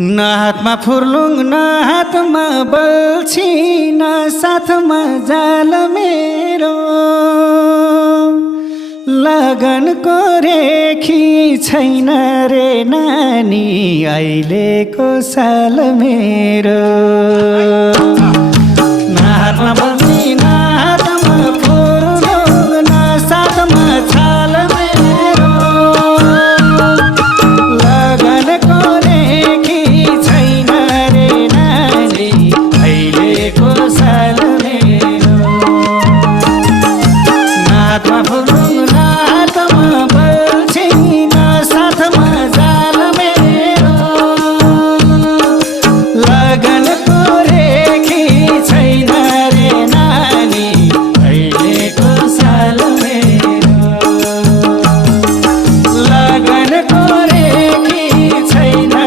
न हातमा फुर्लुङ न हातमा बल्छी न साथमा जाल मेरो लगनको रेखी छैन रे नानी अहिलेको साल मेरो न हातमा